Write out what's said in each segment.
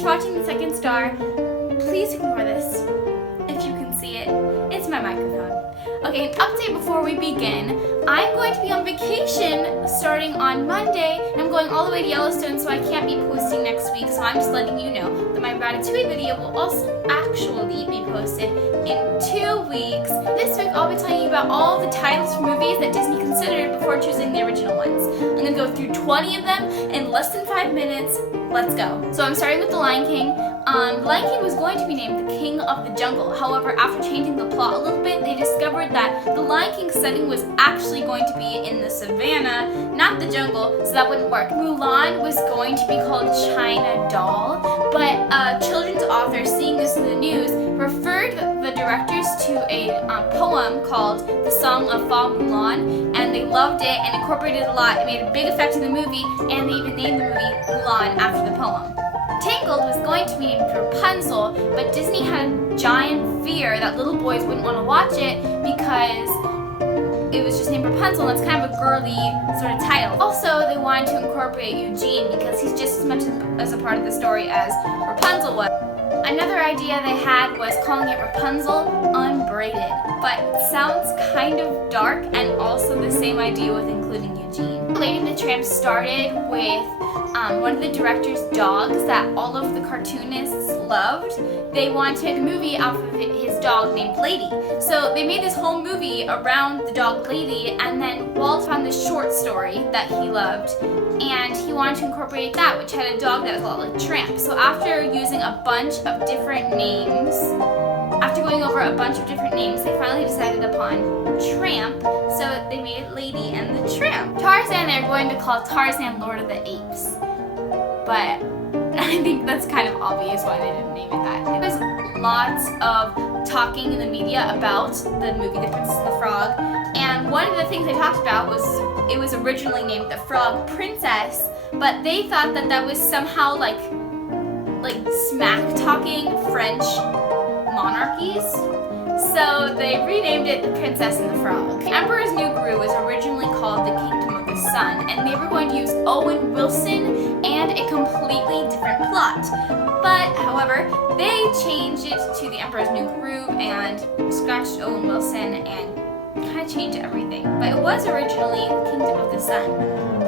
finish watching The Second Star. Please ignore this, if you can see it. It's my microphone. Okay, an update before we begin. I'm going to be on vacation starting on Monday, and I'm going all the way to Yellowstone, so I can't be posting next week, so I'm just letting you know that my Ratatouille video will also actually be posted in 2 weeks. This week I'll be telling you about all the titles for movies that Disney considered before choosing the original ones. I'm going to go through 20 of them in less than 5 minutes. Let's go. So I'm starting with The Lion King. The Lion King was going to be named the King of the Jungle. However, after changing the plot a little bit, they discovered that the Lion King setting was actually going to be in the savannah, not the jungle, so that wouldn't work. Mulan was going to be called China Doll, but a children's author, seeing this in the news, referred the directors to a poem called The Song of Fa Mulan, and they loved it and incorporated it a lot. It made a big effect in the movie, and they even named the movie Mulan after the poem. Tangled was going to be named Rapunzel, but Disney had a giant fear that little boys wouldn't want to watch it because it was just named Rapunzel, and it's kind of a girly sort of title. Also, they wanted to incorporate Eugene because he's just as much as a part of the story as Rapunzel was. Another idea they had was calling it Rapunzel Unbraided, but it sounds kind of dark, and also the same idea with including Eugene. Lady and the Tramp started with one of the director's dogs that all of the cartoonists loved. They wanted a movie off of his dog named Lady. So they made this whole movie around the dog Lady, and then Walt found this short story that he loved, and he wanted to incorporate that, which had a dog that was a lot like Tramp. So after using a bunch of different names, after going over a bunch of different names, they finally decided upon Tramp, so they made it Lady and the Tramp. Tarzan they're going to call Tarzan Lord of the Apes, but I think that's kind of obvious why they didn't name it that. There was lots of talking in the media about the movie The Princess and the Frog, and one of the things they talked about was it was originally named The Frog Princess, but they thought that that was somehow like smack-talking French monarchies, so they renamed it The Princess and the Frog. Emperor's New Groove was originally called The Kingdom of the Sun, and they were going to use Owen Wilson and a completely different plot. But, however, they changed it to The Emperor's New Groove and scratched Owen Wilson and kind of changed everything. But it was originally The Kingdom of the Sun.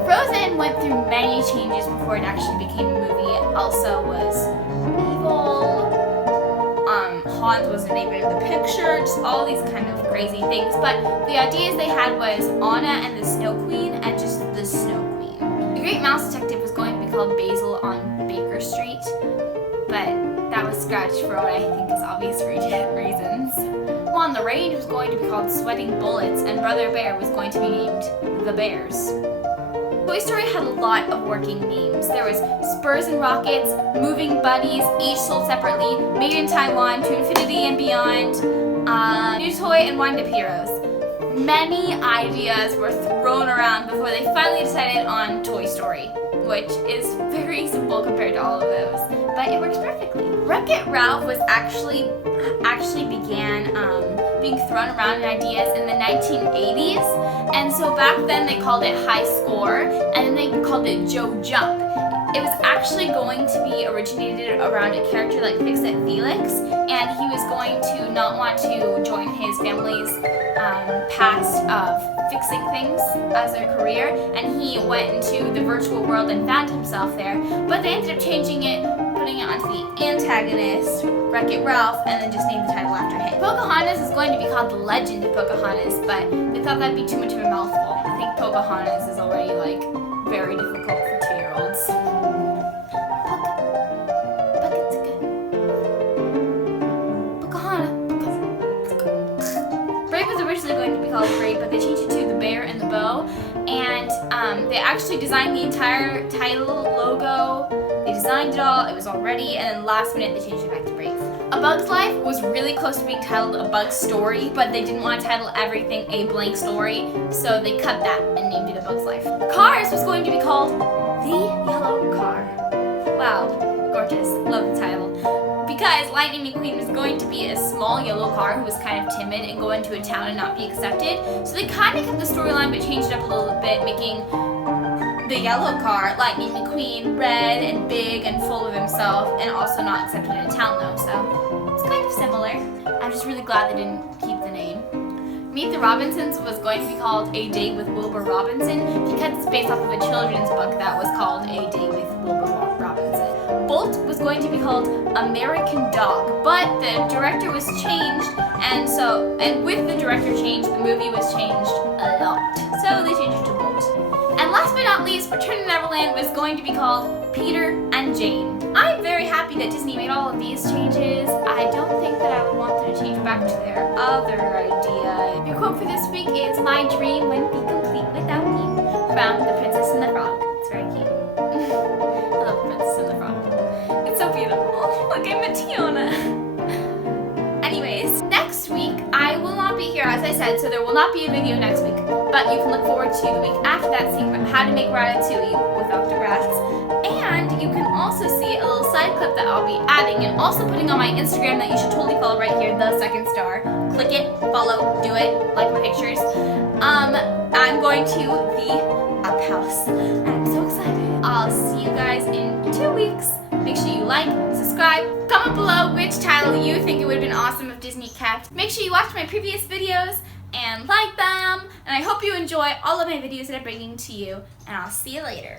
Frozen went through many changes before it actually became a movie. It also was evil. Hans wasn't even in the picture, just all these kind of crazy things. But the ideas they had was Anna and the Snow Queen and just the Snow Queen. The Great Mouse Detective was going to be called Basil on Baker Street, but that was scratched for what I think is obvious reasons. On the Range was going to be called Sweating Bullets, and Brother Bear was going to be named The Bears. Toy Story had a lot of working names. There was Spurs and Rockets, Moving Buddies, each sold separately, Made in Taiwan, To Infinity and Beyond, New Toy, and Wind Up Heroes. Many ideas were thrown around before they finally decided on Toy Story, which is very simple compared to all of those, but it works perfectly. Wreck-It Ralph was actually began being thrown around in ideas in the 1980s, and so back then they called it High Score, and then they called it Joe Jump. It was actually going to be originated around a character like Fix-It Felix, and he was going to not want to join his family's past of fixing things as their career, and he went into the virtual world and found himself there, but they ended up changing it, putting it onto the antagonist, Wreck-It Ralph, and then just named the title after him. Pocahontas is going to be called The Legend of Pocahontas, but they thought that'd be too much of a mouthful. I think Pocahontas is already very difficult for 2-year-olds. Brave was originally going to be called Brave, but they changed it to The Bear and the Bow, and they actually designed the entire title, logo, they designed it all, it was all ready, and then last minute they changed it back to Brave. A Bug's Life was really close to being titled A Bug's Story, but they didn't want to title everything A Blank Story, so they cut that and named it A Bug's Life. Cars was going to be called The Yellow Car. Wow, gorgeous, love the title. Because Lightning McQueen was going to be a small yellow car who was kind of timid and go into a town and not be accepted, so they kind of kept the storyline but changed it up a little bit, making the yellow car, Lightning McQueen, red and big and full of himself, and also not accepted in a town though, so it's kind of similar. I'm just really glad they didn't keep the name. Meet the Robinsons was going to be called A Day with Wilbur Robinson because it's based off of a children's book that was called A Day with Wilbur Robinson. Bolt was going to be called American Dog, but the director was changed, and with the director change, the movie was changed a lot. So they changed it to Bolt. And last but not least, Return to Neverland was going to be called Peter and Jane. I'm very happy that Disney made all of these changes. I don't think that I would want them to change back to their other idea. Your quote for this week is, "My dream wouldn't be complete without you," from The Princess and the Frog. It's very cute. I love The Princess and the Frog. It's so beautiful. Look at Mationa. Anyways, next week I will not be here, as I said, so there will not be a video next week. But you can look forward to the week after that, seeing how to make ratatouille without the rats. And you can also see a little side clip that I'll be adding and also putting on my Instagram that you should totally follow right here, the second star. Click it, follow, do it, like my pictures. I'm going to the Up House. I'm so excited. I'll see you guys in 2 weeks. Make sure you like, subscribe, comment below which title you think it would have been awesome if Disney kept. Make sure you watch my previous videos and like them. And I hope you enjoy all of my videos that I'm bringing to you. And I'll see you later.